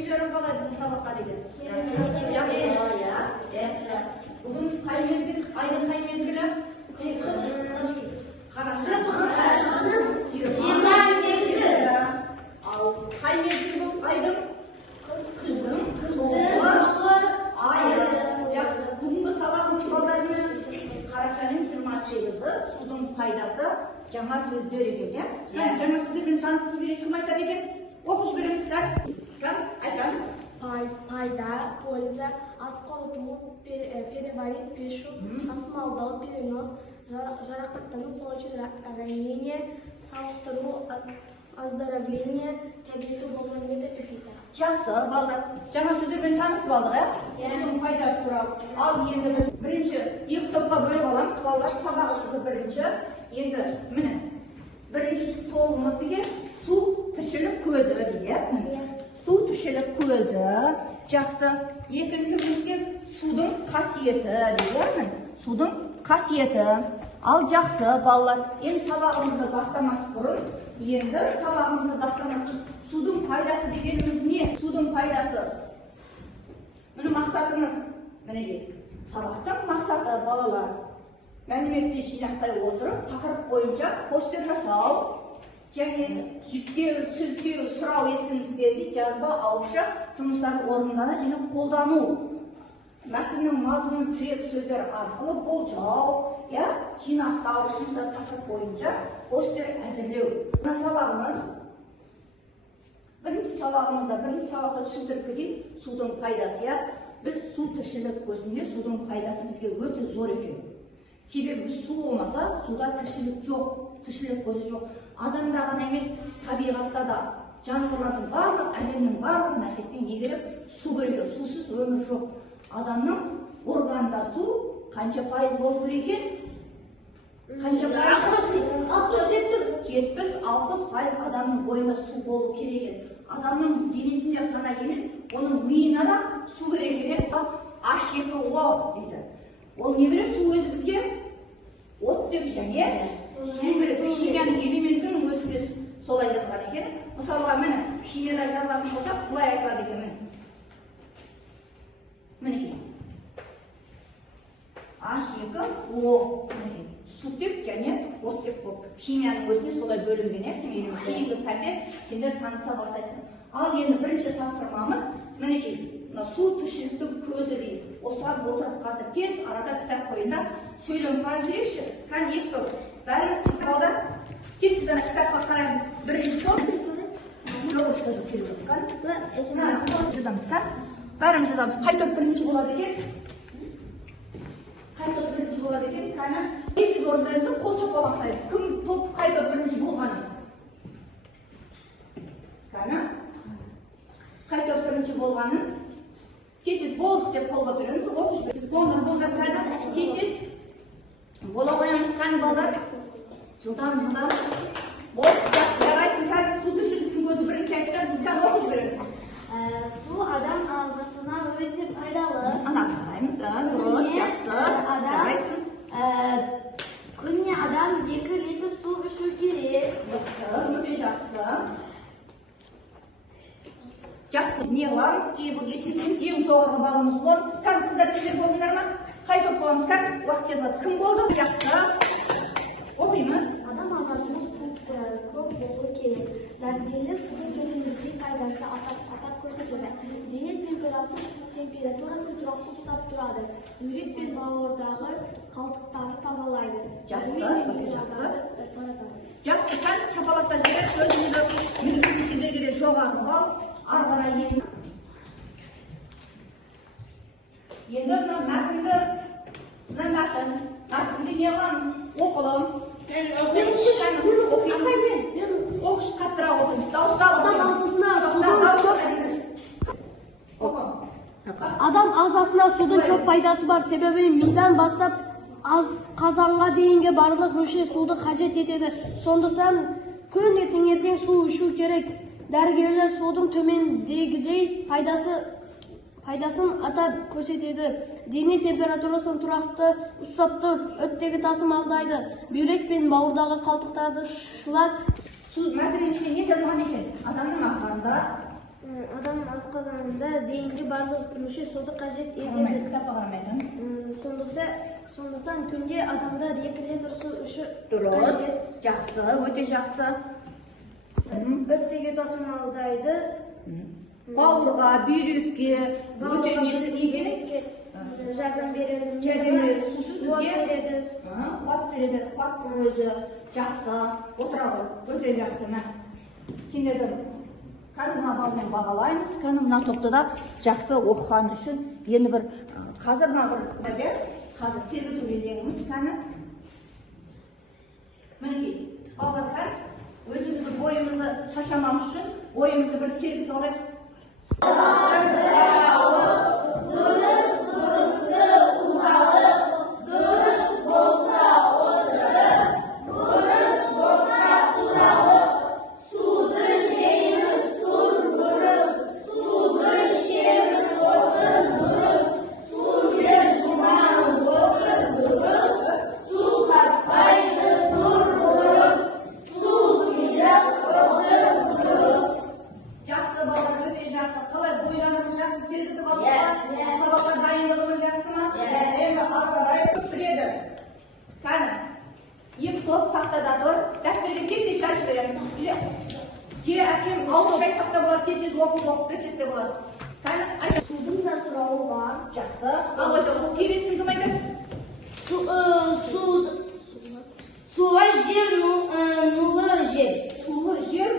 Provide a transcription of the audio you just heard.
көңіл-күйлерің қалай бүгін сабаққа деген? Жақсы, иә. Бүгін қай мезгіл, айдың қай мезгілі? Қараша. Ал қай мезгіл бұл айдың? Күздің соңғы айы. Жақсы. Бүгінгі сабағымыз балдарымен қарашаның 28-і судың пайдасы жаңа сөздер екен, иә? Жаңа сөздермен сансыз береді, кім айтады екен? Оқып жібереміздер. Айтамыз. Пайда, польза, аскороту, переварить, пишу, тасымалдау, перенос, жарақаттану, получить ранение, сауықтыру, оздоровление, табиғи болғаннан деп кетеді. Жақсы, балдар. Жаңа сөздермен танысып алдық, иә? Судың пайдасы туралы. Ал енді біз бірінші екі топқа бөліп аламыз, балдар. Сабағымызды бірінші. Енді міне бірінші тобымызға су тіршілік көзі дейді. Су тіршілік көзі. Жақсы. Екіншімізге судың қасиеті дейді. Судың қасиеті. Ал жақсы балалар. Енді сабағымызды бастамас бұрын, енді сабағымызды бастамас судың пайдасы дегеніміз не? Судың пайдасы. Міне мақсатымыз. Мінеге. Сабақтың мақсаты балалар. Мәліметті жинақтай отырып, тақырып бойынша постер жасау, және жүктеу, сілтеу, сұрау есімдерді жазба, ауызша жұмыстарды орындана және қолдану. Мәтіннің мазмұнын тірек сөздер арқылы болжау, жинақтау ұсыныстар тақырып бойынша постер әзірлеу. Мына сабағымыз бірінші сабақта түсіндіріп кетейін судың пайдасы. Біз су тіршілік көзінде судың пайдасы бізге өте зор екен. Себебі біз су болмаса, суда тіршілік жоқ, тіршілік көзі жоқ. Адамда ғана емес, табиғатта да жануарлардың барлық, әлемнің барлық нәрсесіне егеріп су керек. Сусыз өмір жоқ. Адамның органында су қанша пайыз болу керек екен? Қанша пайыз? 70-60% адамның бойында су болу керек екен. Адамның денесінде ғана емес, оның миына да су керек екен. H2O дейді. Ол не береді? Су өзі бізге оттек және су береді. Химияның элементінің өзінде солай жазған екен. Мысалға, міне, химияда жазатын болсақ, былай айтылады екен. Мінекей. H2O. Сутек және оттек болып. Химияның өзінде солай бөлінген. Химиялық пәнде сендер таныса бастайсың. Ал енді бірінші тапсырмамыз, мінекей. Су тіршіліктің көзі дейді. Осылар отырып қазір тез арада кітап қойында сөйлем қарап жіберейікші. Қан екі топ. Бәріміз кітапта тез кітапқа қараймыз. Бірінші топ. Жоғышқа жоқ келіп отырған. Жазамыз. Бәріміз жазамыз. Қай топ бірінші болады екен? Қай топ бірінші болады екен? Кәні есік орындаймызды қол шапқа бастайды. Кім топ қай топ бірінші болғаны? Кәні қай топ бірінші болғаны? Кесіз болдық деп қолға береміз. Оқыш береміз. Болдық қайда? Кесіз бола қоямыз. Қаны балдар? Жылдам. Болды. Жақсы, жарайсың. Кәні су тіршіліктің көзі бірінші айтты. Кәні оқыш береміз. Су адам ағзасына өте пайдалы. Ана қараймыз. Дұрыс, жақсы. Жарайсың. Күніне адам 2 литр су ішу керек. Өте жақсы. Жақсы, не қыламыз? Кейбір есептейміз, ең жоғарғы балымыз болды. Кән, қыздар сендер болдыңдар ма? Қай топ боламыз? Кән, уақыт кетіп. Кім болды? Жақсы. Оқимыз. Адам ағзасына су көп болу керек. Дәрігерлер судың төмендеуге пайдасы атап көрсетеді. Дене температурасын тұрақты ұстап тұрады. Бүйрек пен бауырдағы қалдықтарды тазалайды. Жақсы, кән, шапалақтар жіберіп, өзіңізді мемлекеттендерге де жоғары бал. Арғара енді. Енді мәтінді не қыламыз? Оқылым. Оқыш қаттырақ оқимыз. Адам ағзасына судың көп пайдасы бар. Себебі мидан бастап қазанға дейінгі барлық мүше суды қажет етеді. Сондықтан күнде таңертең су ішу керек. Дәрігерлер судың төмендегідей пайдасын атап көрсетеді. Дене температурасын тұрақты ұстапты, оттегі тасымалдайды. Бүйрек пен бауырдағы қалдықтарды шылап. Мәтіннің ішінде не жазылған екен? Адамның ағзасында Адам асқазанында дейінгі барлық мүше суды қажет Қарамайды, етеді. кітапқа қарамай айтамыз. Сондықтан күнде адамдар 2 литр су ішу Дұрыс, қажет. жақсы, өте жақсы. Оттегі тасымалдайды. Бауырға, бүйрекке, өте несі игі. Жәрдем береді. Жәрдем береді, сусыз Қуат бізге. береді. Қуат береді, қуаттың өзі жақсы, отыра ғой, өте жақсы. Мә, сендерді кәдімгі балмен бағалаймыз, кәдімгі мына топты да жақсы оқыған үшін. Енді бір, қазір мына бір, қазір сергіту кезегіміз, кәні. Мінекей, балдар, өзімізді бойымызды шашамамыз үшін, бойымызды бір сергітіп алайық. Жақсы балдар, өте жақсы. Қалай бойларымыз жақсы, сергітіп алдық па? Сабаққа дайындығымыз жақсы ма? Енді ары қарай біледі. Кәні, 2 топ тақтада тұр, дәптерге кесе шашып береміз. Же әкем ауызша айтсақ та болады, кесе оқып берсек те болады. Кәні, айта. Судың да сұрауы бар. Жақсы. Ал өте, бұл келесін кім айтады? Суға жер нулы жер. Сулы жер